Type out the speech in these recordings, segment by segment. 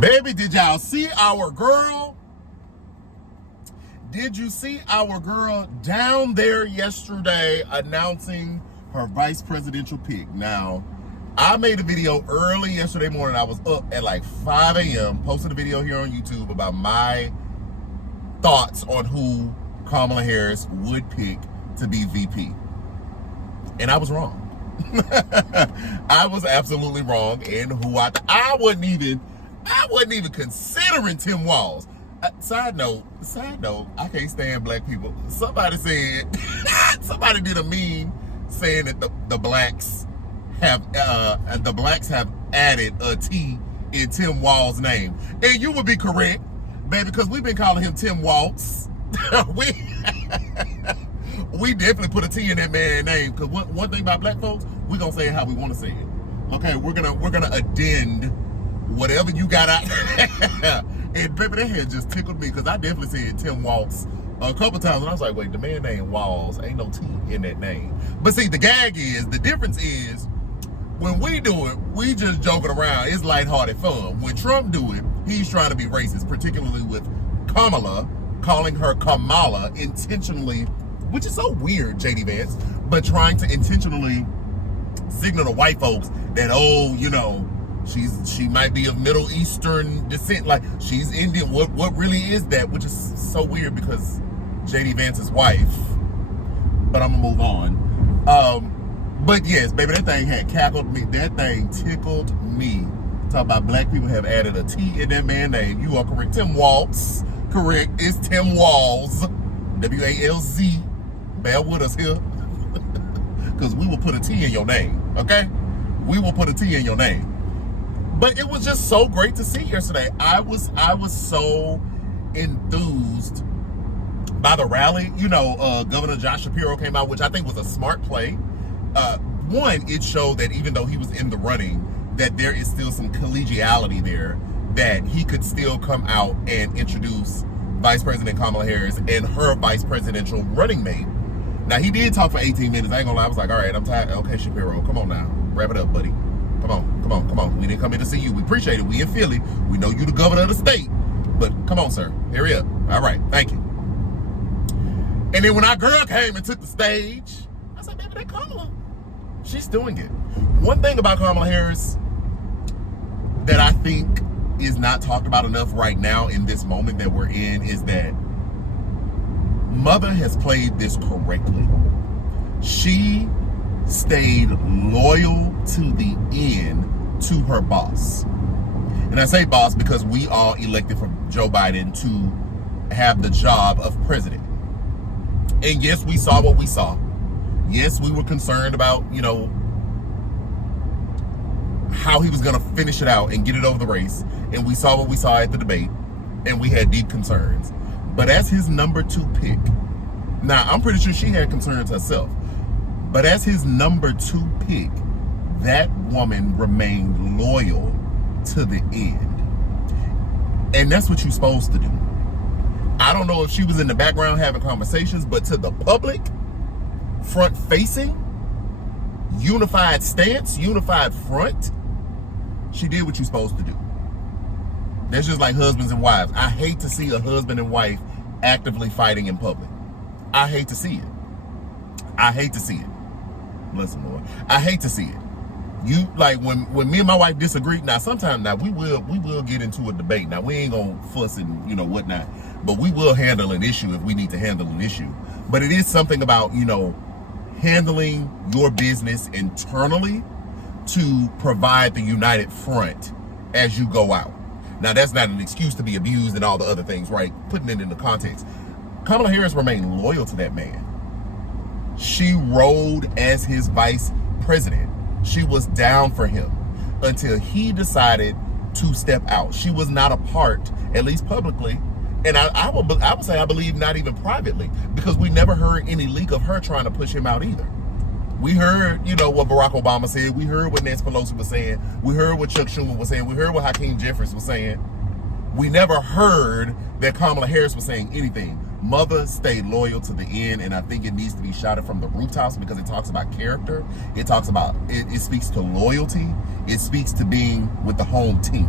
Baby, did y'all see our girl? Did you see our girl down there yesterday announcing her vice presidential pick? Now, I made a video early yesterday morning. I was up at like 5 a.m. Posted a video here on YouTube about my thoughts on who Kamala Harris would pick to be VP. And I was wrong. I was absolutely wrong in who I wasn't even considering Tim Walz. Side note, I can't stand black people. Somebody said, somebody did a meme saying that the blacks have added a T in Tim Walz's name. And you would be correct, baby, because we've been calling him Tim Walz. We definitely put a T in that man's name, because one thing about black folks, we're gonna say it how we want to say it. Okay, we're gonna addend whatever you got out there. And baby, that had just tickled me, because I definitely said Tim Walz a couple times, and I was like, wait, the man named Walz, ain't no T in that name. But see, the difference is, when we do it, we just joking around. It's lighthearted fun. When Trump do it, he's trying to be racist, particularly with Kamala, calling her Kamala intentionally, which is so weird, JD Vance, but trying to intentionally signal to white folks that, oh, you know, she might be of Middle Eastern descent, like she's Indian. What really is that? Which is so weird, because JD Vance's wife. But I'm gonna move on. But yes, baby, that thing had cackled me. That thing tickled me. Talk about black people have added a T in that man's name. You are correct. Tim Walz, correct. It's Tim Walz, W-A-L-Z. Bear with us here, because we will put a T in your name. Okay, we will put a T in your name. But it was just so great to see yesterday. I was so enthused by the rally. You know, Governor Josh Shapiro came out, which I think was a smart play. One, it showed that even though he was in the running, that there is still some collegiality there, that he could still come out and introduce Vice President Kamala Harris and her vice presidential running mate. Now, he did talk for 18 minutes. I ain't gonna lie. I was like, all right, I'm tired. Okay, Shapiro, come on now. Wrap it up, buddy. Come on. We didn't come here to see you. We appreciate it. We in Philly. We know you the governor of the state. But come on, sir. Hurry up. All right. Thank you. And then when our girl came and took the stage, I said, baby, that Kamala, she's doing it. One thing about Kamala Harris that I think is not talked about enough right now in this moment that we're in is that Mother has played this correctly. She stayed loyal to the end to her boss. And I say boss because we all elected for Joe Biden to have the job of president. And yes, we saw what we saw. Yes, we were concerned about, you know, how he was going to finish it out and get it over the race. And we saw what we saw at the debate, and we had deep concerns. But as his number 2 pick, now I'm pretty sure she had concerns herself, but as his number 2 pick, that woman remained loyal to the end. And that's what you're supposed to do. I don't know if she was in the background having conversations, but to the public, front facing, unified stance, unified front, she did what you're supposed to do. That's just like husbands and wives. I hate to see a husband and wife actively fighting in public. I hate to see it. I hate to see it. Listen, Lord. I hate to see it. You, like, when me and my wife disagree, now sometimes now we will get into a debate. Now we ain't gonna fuss and, you know, whatnot, but we will handle an issue if we need to handle an issue. But it is something about, you know, handling your business internally to provide the united front as you go out. Now, that's not an excuse to be abused and all the other things, right? Putting it into context. Kamala Harris remained loyal to that man. She rode as his vice president. She was down for him until he decided to step out. She was not a part, at least publicly, and I would say I believe not even privately, because we never heard any leak of her trying to push him out either. We heard, you know, what Barack Obama said. We heard what Nancy Pelosi was saying. We heard what Chuck Schumer was saying. We heard what Hakeem Jeffries was saying. We never heard that Kamala Harris was saying anything. Mother stayed loyal to the end, and I think it needs to be shouted from the rooftops, because it talks about character. It talks about, it speaks to loyalty. It speaks to being with the home team.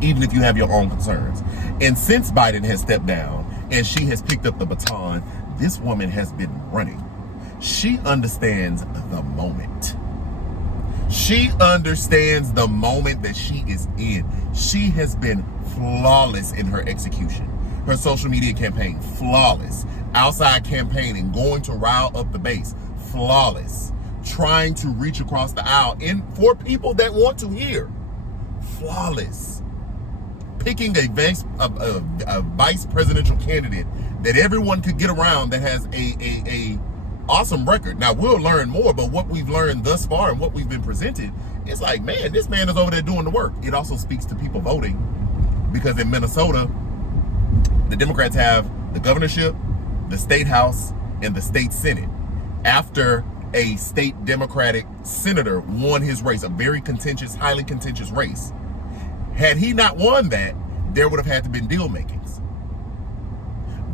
even if you have your own concerns. And since Biden has stepped down and she has picked up the baton, this woman has been running. She understands the moment. She understands the moment that she is in. She has been flawless in her execution. Her social media campaign, flawless. Outside campaigning, going to rile up the base, flawless. Trying to reach across the aisle for people that want to hear, flawless. Picking a vice presidential candidate that everyone could get around that has a awesome record. Now, we'll learn more, but what we've learned thus far and what we've been presented, it's like, man, this man is over there doing the work. It also speaks to people voting, because in Minnesota, the Democrats have the governorship, the state house, and the state senate. After a state Democratic senator won his race, a very contentious, highly contentious race. Had he not won that, there would have had to been deal makings.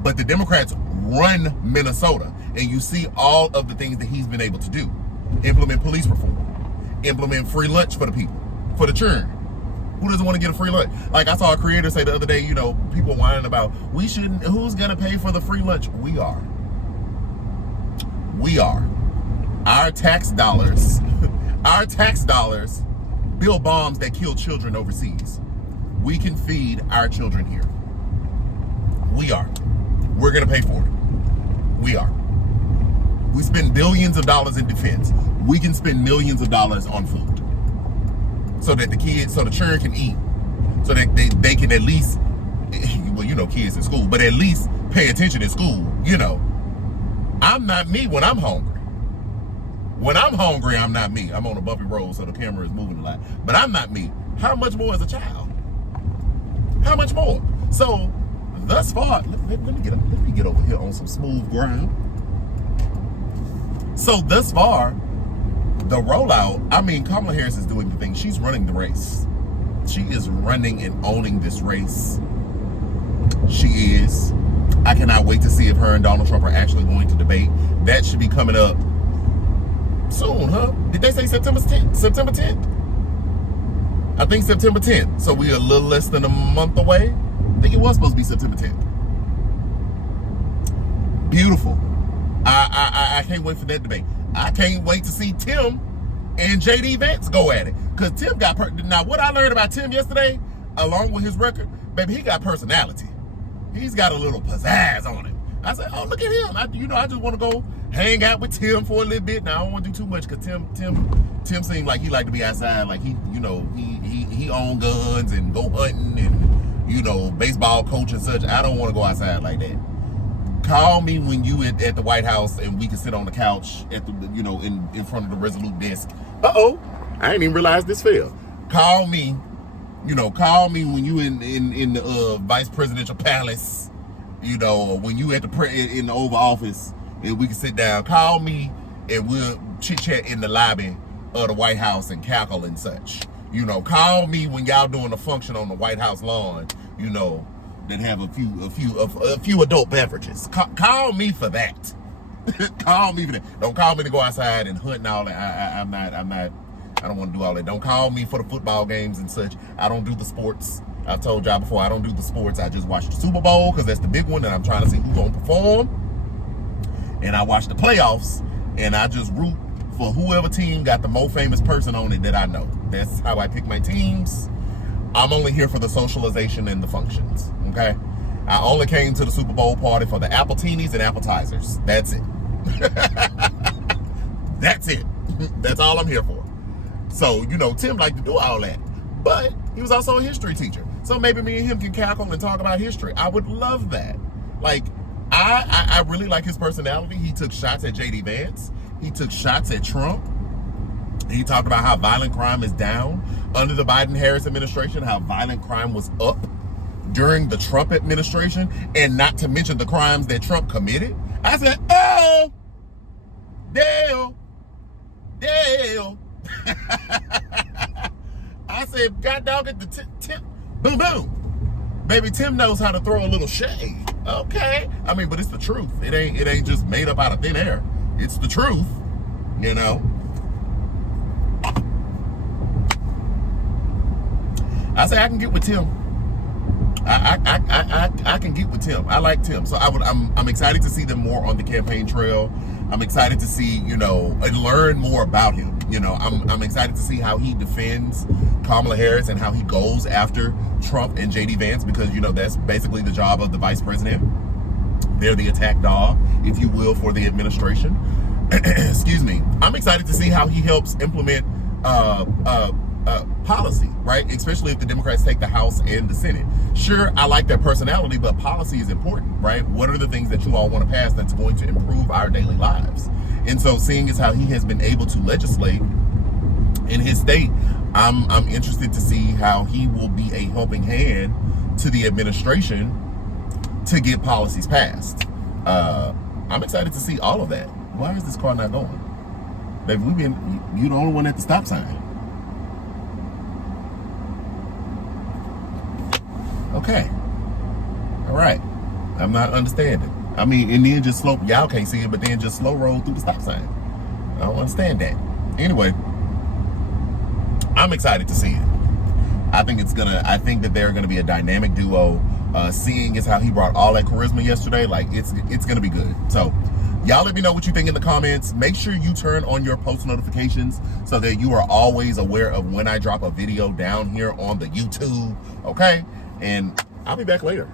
But the Democrats run Minnesota, and you see all of the things that he's been able to do. Implement police reform, implement free lunch for the people, for the children. Who doesn't want to get a free lunch? Like I saw a creator say the other day, people whining about, who's going to pay for the free lunch? We are. Our tax dollars build bombs that kill children overseas. We can feed our children here. We are. We're going to pay for it. We are. We spend billions of dollars in defense. We can spend millions of dollars on food, so that the children can eat, so that they can at least, kids in school, but at least pay attention in school. I'm not me when I'm hungry. When I'm hungry, I'm not me. I'm on a bumpy road, so the camera is moving a lot. But I'm not me. How much more as a child? How much more? So, thus far, let me get over here on some smooth ground. So, thus far, the rollout, Kamala Harris is doing the thing. She's running the race. She is running and owning this race. She is. I cannot wait to see if her and Donald Trump are actually going to debate. That should be coming up soon, huh? Did they say September 10th? September 10th? I think September 10th. So we're a little less than a month away. I think it was supposed to be September 10th. Beautiful. I can't wait for that debate. I can't wait to see Tim and JD Vance go at it. Because Tim got... Now, what I learned about Tim yesterday, along with his record, baby, he got personality. He's got a little pizzazz on him. I said, oh, look at him. I just want to go hang out with Tim for a little bit. Now, I don't want to do too much because Tim seemed like he liked to be outside. Like, he owned guns and go hunting and, baseball coach and such. I don't want to go outside like that. Call me when you at the White House and we can sit on the couch at the, in front of the Resolute desk. Uh-oh, I didn't even realize this failed. Call me when you in the vice presidential palace, when you at in the Oval Office and we can sit down. Call me and we'll chit chat in the lobby of the White House and cackle and such. Call me when y'all doing a function on the White House lawn, that have a few adult beverages. Call me for that. Call me for that. Don't call me to go outside and hunt and all that. I don't want to do all that. Don't call me for the football games and such. I don't do the sports. I've told y'all before, I don't do the sports. I just watch the Super Bowl because that's the big one and I'm trying to see who's going to perform. And I watch the playoffs and I just root for whoever team got the most famous person on it that I know. That's how I pick my teams. I'm only here for the socialization and the functions, okay? I only came to the Super Bowl party for the appletinis and appetizers. That's it. That's it. That's all I'm here for. So, Tim liked to do all that. But he was also a history teacher. So maybe me and him can cackle and talk about history. I would love that. Like, I really like his personality. He took shots at JD Vance. He took shots at Trump. He talked about how violent crime is down under the Biden-Harris administration, how violent crime was up during the Trump administration, and not to mention the crimes that Trump committed. I said, oh, Dale. I said, God dog it, the Tim, boom, boom. Baby, Tim knows how to throw a little shade. Okay. But it's the truth. It ain't just made up out of thin air. It's the truth, I say I can get with Tim. I can get with Tim. I like Tim, so I'm excited to see them more on the campaign trail. I'm excited to see, and learn more about him. I'm excited to see how he defends Kamala Harris and how he goes after Trump and JD Vance, because that's basically the job of the vice president. They're the attack dog, if you will, for the administration. Excuse me. I'm excited to see how he helps implement policy, right? Especially if the Democrats take the House and the Senate. Sure, I like their personality, but policy is important, right? What are the things that you all want to pass that's going to improve our daily lives? And so seeing as how he has been able to legislate in his state, I'm interested to see how he will be a helping hand to the administration to get policies passed. I'm excited to see all of that. Why is this car not going? Baby, you the only one at the stop sign. Okay. All right. I'm not understanding. I mean, and then just slow, y'all can't see it, but then just slow roll through the stop sign. I don't understand that. Anyway, I'm excited to see it. I think that they're gonna be a dynamic duo. Seeing as how he brought all that charisma yesterday, like it's gonna be good. So y'all let me know what you think in the comments. Make sure you turn on your post notifications so that you are always aware of when I drop a video down here on the YouTube, okay? And I'll be back later.